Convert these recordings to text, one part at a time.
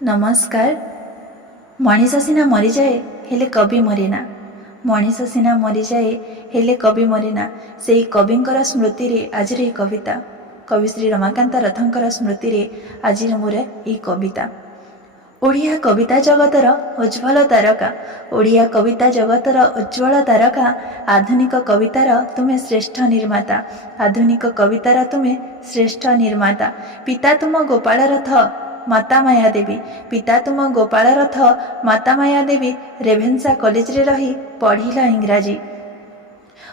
नमस्कार। मनीष सिना मरीजाए हेले कवि मरेना। मनीष सिना मरीजाए हेले कवि मरेना। से कविंकर स्मृति रे आज रे कविता कवि श्री रमाकांत रथंकर स्मृति रे आज मोर ये कविता। ओडिया कविता जगतर उज्ज्वल तारका। ओडिया कविता जगतर उज्ज्वल तारका। आधुनिक कवितार तुम्हें श्रेष्ठ निर्माता। आधुनिक कवितार तुम्हें श्रेष्ठ निर्माता। पिता तुम गोपाल रथ माता माया देवी। पिता तुम गोपाल रथ माता माया देवी। रेभेन्सा कॉलेज रे रही पढ़िला इंग्राजी।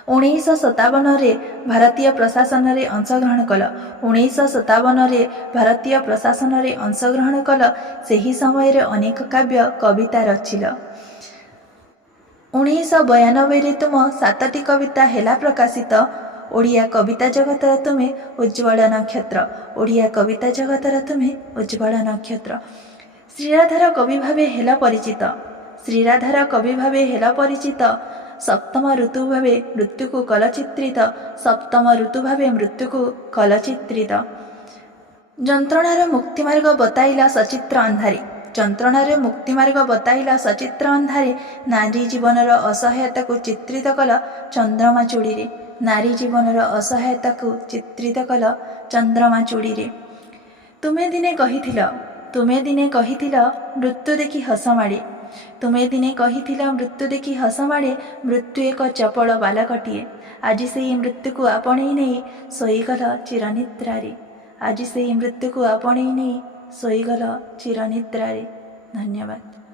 1957 भारतीय प्रशासन रे अंशग्रहण कल। 1957 भारतीय प्रशासन रे अंशग्रहण कल। सेही समय रे अनेक काव्य कविता रचिल। 1992 तुम 7टी कविता हेला प्रकाशित। ओडिया कविता जगतर तुम्हें उज्ज्वल नक्षत्र। ओडिया कविता जगतर तुम्हें उज्ज्वल नक्षत्र। श्रीराधार कवि भावे हेला परिचित। श्रीराधार कवि भावे हेला परिचित। सप्तम ऋतु भावे मृत्यु को कलचित्रित। सप्तम ऋतु भावे मृत्यु को कलचित्रित। जंत्रणार मुक्तिमार्ग बताइला सचित्र अंधारी। जंत्रणार मुक्तिमार्ग बताइला सचित्र अंधारे। नारी जीवनर असहायता को चित्रित कल चंद्रमा चूड़ी रे। नारी जीवनर असहायता को चित्रित कल चंद्रमा चूड़ी रे। तुमे दिने कहिथिल मृत्यु देखि हस माड़े। तुमे दिने कहिथिल मृत्यु देखि हस माड़े। मृत्यु एक चपल बालकटिए। आज से मृत्यु को आपणे नहीं सोईगल चिरनिद्रारे। आज से मृत्यु को आपणे नहीं सोईगल चिरनिद्रारे। धन्यवाद।